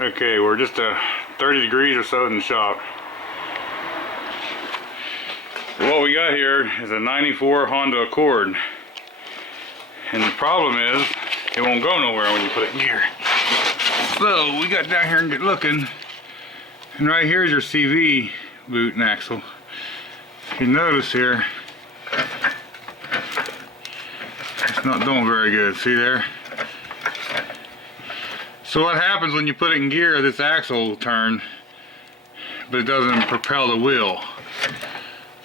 Okay, we're just 30 degrees or so in the shop. What we got here is a 94 Honda Accord. And the problem is, it won't go nowhere when you put it in gear. So, we got down here and get looking. And right here is your CV boot and axle. If you notice here, it's not doing very good. See there? So what happens when you put it in gear, this axle will turn, but it doesn't propel the wheel.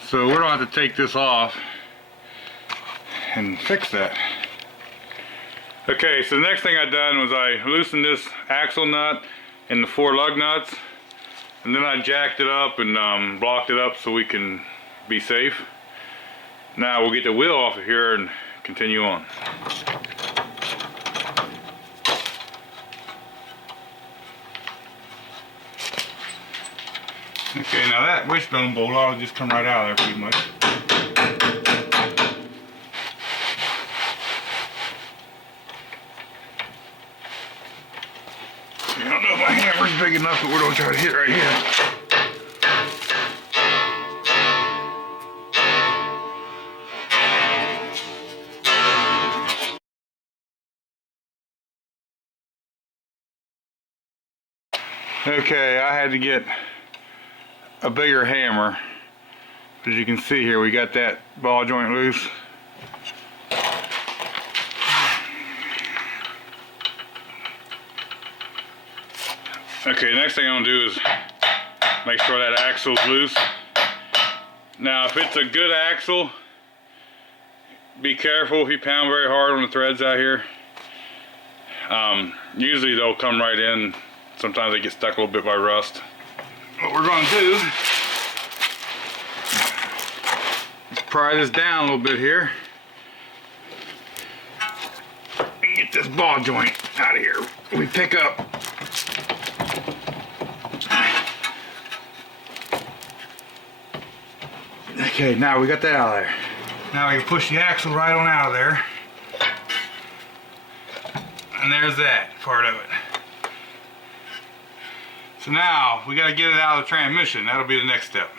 So we're going to have to take this off and fix that. Okay, so the next thing I done was I loosened this axle nut and the 4 lug nuts, and then I jacked it up and blocked it up so we can be safe. Now we'll get the wheel off of here and continue on. Okay, now that wishbone bolt ought to just come right out of there pretty much. I don't know if my hammer's big enough, but we're going to try to hit right here. Okay, I had to get a bigger hammer. As you can see here, we got that ball joint loose. Okay, next thing I'm gonna do is make sure that axle's loose. Now, if it's a good axle, be careful if you pound very hard on the threads out here. Usually they'll come right in. Sometimes they get stuck a little bit by rust. What we're going to do is pry this down a little bit here and get this ball joint out of here. We pick up. Okay, now we got that out of there. Now we can push the axle right on out of there. And there's that part of it. So now, we got to get it out of the transmission. That'll be the next step.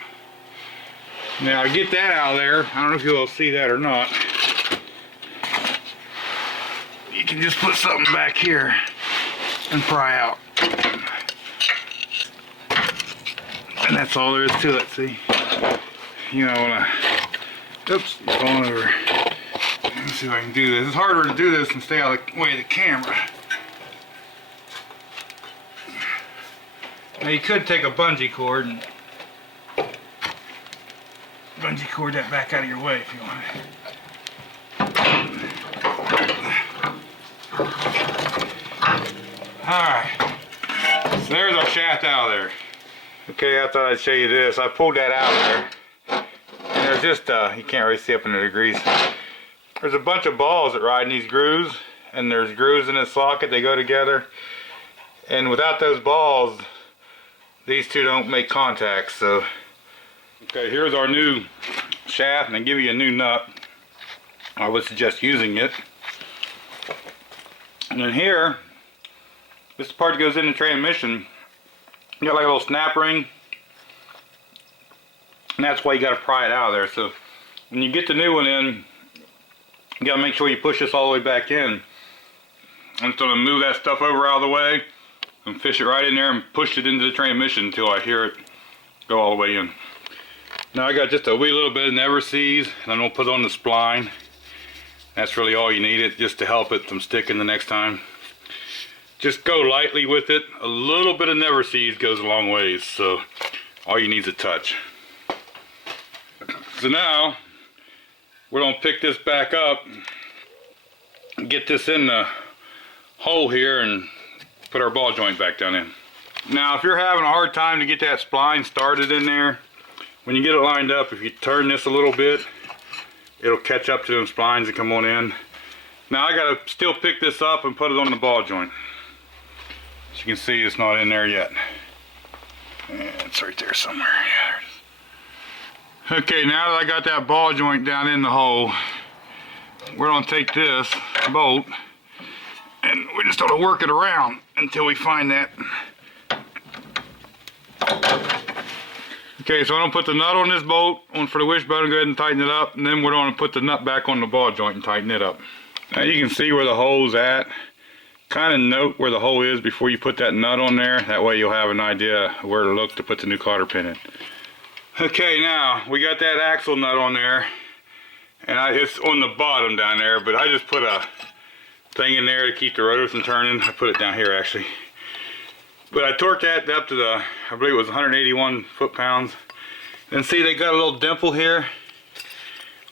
Now, to get that out of there, I don't know if you'll see that or not. You can just put something back here and pry out. And that's all there is to it, see? You know, when I... Oops, it's going over. Let me see if I can do this. It's harder to do this and stay out of the way of the camera. Now you could take a bungee cord and bungee cord that back out of your way if you want it. Alright, so there's our shaft out of there. Okay, I thought I'd show you this. I pulled that out there. And there's just, you can't really see up in the degrees. There's a bunch of balls that ride in these grooves. And there's grooves in this socket, they go together. And without those balls, these two don't make contact, so. Okay, here's our new shaft, and I give you a new nut. I would suggest using it. And then here, this part goes in the transmission. You got like a little snap ring. And that's why you gotta pry it out of there. So when you get the new one in, you gotta make sure you push this all the way back in. I'm just gonna move that stuff over out of the way and fish it right in there and push it into the transmission until I hear it go all the way in. Now I got just a wee little bit of Never Seez, and I'm gonna put it on the spline. That's really all you need it, just to help it from sticking the next time. Just go lightly with it. A little bit of Never Seez goes a long ways, so all you need is a touch. So now we're gonna pick this back up, get this in the hole here, and put our ball joint back down in. Now if you're having a hard time to get that spline started in there, when you get it lined up, if you turn this a little bit, it'll catch up to them splines and come on in. Now I gotta still pick this up and put it on the ball joint. As you can see, it's not in there yet. And it's right there somewhere. Yeah, there it is. Okay, now that I got that ball joint down in the hole, we're gonna take this bolt and we're just gonna work it around until we find that Okay, so I'm gonna put the nut on this bolt, on for the wishbone, go ahead and tighten it up, and then we're gonna put the nut back on the ball joint and tighten it up. Now you can see where the hole's at. Kind of note where the hole is before you put that nut on there. That way you'll have an idea where to look to put the new cotter pin in. Okay, now we got that axle nut on there, and it's on the bottom down there, but I just put a thing in there to keep the rotor from turning. I put it down here actually. But I torqued that up to the, I believe it was 181 foot-pounds. And see, they got a little dimple here.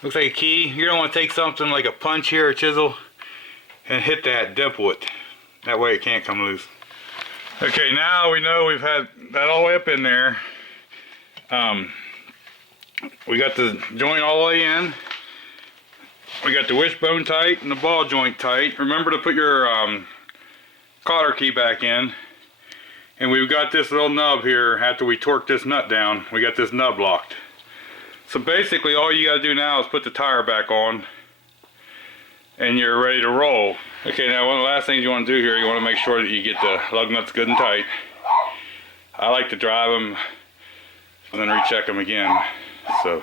Looks like a key. You're gonna want to take something like a punch here, a chisel, and hit that, dimple it. That way it can't come loose. Okay, now we know we've had that all the way up in there. We got the joint all the way in. We got the wishbone tight and the ball joint tight. Remember to put your cotter key back in. And we've got this little nub here. After we torque this nut down, we got this nub locked. So basically all you got to do now is put the tire back on and you're ready to roll. Okay, now one of the last things you want to do here, you want to make sure that you get the lug nuts good and tight. I like to drive them and then recheck them again. So